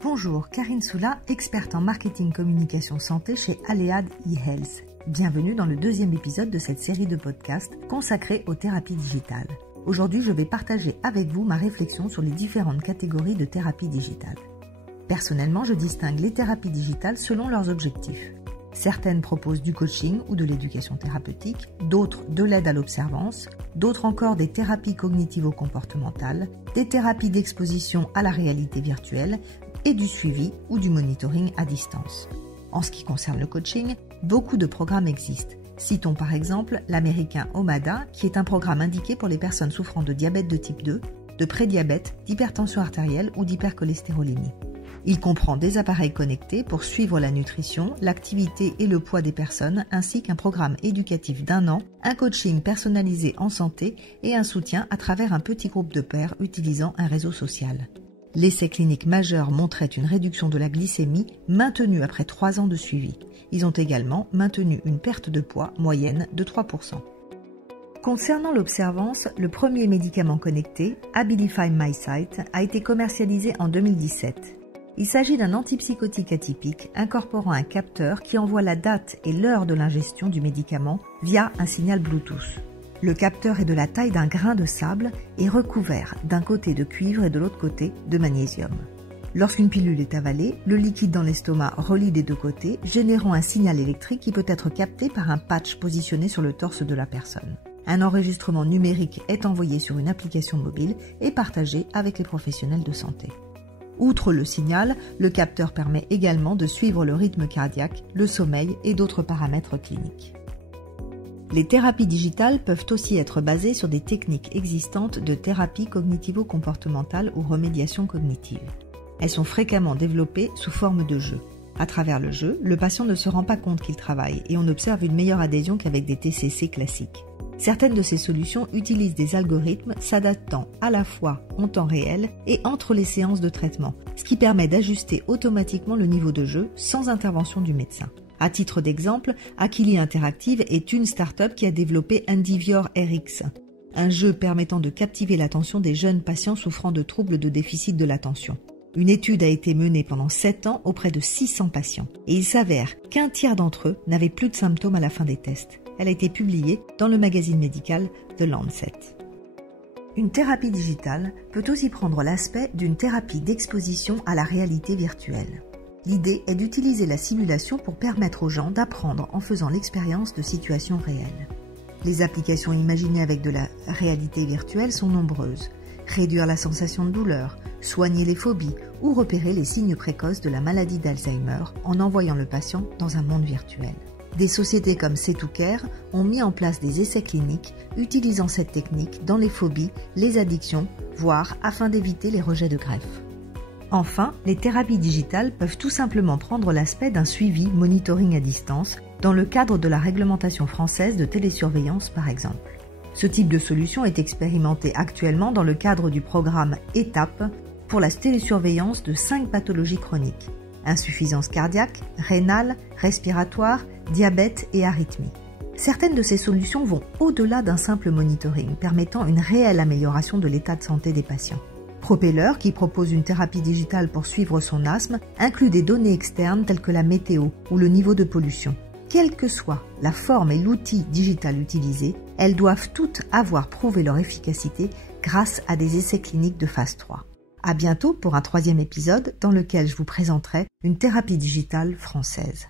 Bonjour, Karine Soula, experte en marketing communication santé chez Alead eHealth. Bienvenue dans le deuxième épisode de cette série de podcasts consacrée aux thérapies digitales. Aujourd'hui, je vais partager avec vous ma réflexion sur les différentes catégories de thérapies digitales. Personnellement, je distingue les thérapies digitales selon leurs objectifs. Certaines proposent du coaching ou de l'éducation thérapeutique, d'autres de l'aide à l'observance, d'autres encore des thérapies cognitivo-comportementales, des thérapies d'exposition à la réalité virtuelle et du suivi ou du monitoring à distance. En ce qui concerne le coaching, beaucoup de programmes existent. Citons par exemple l'américain Omada, qui est un programme indiqué pour les personnes souffrant de diabète de type 2, de prédiabète, d'hypertension artérielle ou d'hypercholestérolémie. Il comprend des appareils connectés pour suivre la nutrition, l'activité et le poids des personnes, ainsi qu'un programme éducatif d'1 an, un coaching personnalisé en santé et un soutien à travers un petit groupe de pairs utilisant un réseau social. L'essai clinique majeur montrait une réduction de la glycémie maintenue après 3 ans de suivi. Ils ont également maintenu une perte de poids moyenne de 3%. Concernant l'observance, le premier médicament connecté, Abilify MySight, a été commercialisé en 2017. Il s'agit d'un antipsychotique atypique incorporant un capteur qui envoie la date et l'heure de l'ingestion du médicament via un signal Bluetooth. Le capteur est de la taille d'un grain de sable et recouvert d'un côté de cuivre et de l'autre côté de magnésium. Lorsqu'une pilule est avalée, le liquide dans l'estomac relie des deux côtés, générant un signal électrique qui peut être capté par un patch positionné sur le torse de la personne. Un enregistrement numérique est envoyé sur une application mobile et partagé avec les professionnels de santé. Outre le signal, le capteur permet également de suivre le rythme cardiaque, le sommeil et d'autres paramètres cliniques. Les thérapies digitales peuvent aussi être basées sur des techniques existantes de thérapie cognitivo-comportementale ou remédiation cognitive. Elles sont fréquemment développées sous forme de jeu. À travers le jeu, le patient ne se rend pas compte qu'il travaille et on observe une meilleure adhésion qu'avec des TCC classiques. Certaines de ces solutions utilisent des algorithmes s'adaptant à la fois en temps réel et entre les séances de traitement, ce qui permet d'ajuster automatiquement le niveau de jeu sans intervention du médecin. À titre d'exemple, Akili Interactive est une start-up qui a développé Endeavor RX, un jeu permettant de captiver l'attention des jeunes patients souffrant de troubles de déficit de l'attention. Une étude a été menée pendant 7 ans auprès de 600 patients et il s'avère qu'un tiers d'entre eux n'avaient plus de symptômes à la fin des tests. Elle a été publiée dans le magazine médical The Lancet. Une thérapie digitale peut aussi prendre l'aspect d'une thérapie d'exposition à la réalité virtuelle. L'idée est d'utiliser la simulation pour permettre aux gens d'apprendre en faisant l'expérience de situations réelles. Les applications imaginées avec de la réalité virtuelle sont nombreuses. Réduire la sensation de douleur, soigner les phobies ou repérer les signes précoces de la maladie d'Alzheimer en envoyant le patient dans un monde virtuel. Des sociétés comme Setocare ont mis en place des essais cliniques utilisant cette technique dans les phobies, les addictions, voire afin d'éviter les rejets de greffe. Enfin, les thérapies digitales peuvent tout simplement prendre l'aspect d'un suivi monitoring à distance dans le cadre de la réglementation française de télésurveillance par exemple. Ce type de solution est expérimenté actuellement dans le cadre du programme ETAP pour la télésurveillance de 5 pathologies chroniques: insuffisance cardiaque, rénale, respiratoire, diabète et arythmie. Certaines de ces solutions vont au-delà d'un simple monitoring, permettant une réelle amélioration de l'état de santé des patients. Propeller, qui propose une thérapie digitale pour suivre son asthme, inclut des données externes telles que la météo ou le niveau de pollution. Quelle que soit la forme et l'outil digital utilisé, elles doivent toutes avoir prouvé leur efficacité grâce à des essais cliniques de phase 3. À bientôt pour un 3e épisode dans lequel je vous présenterai une thérapie digitale française.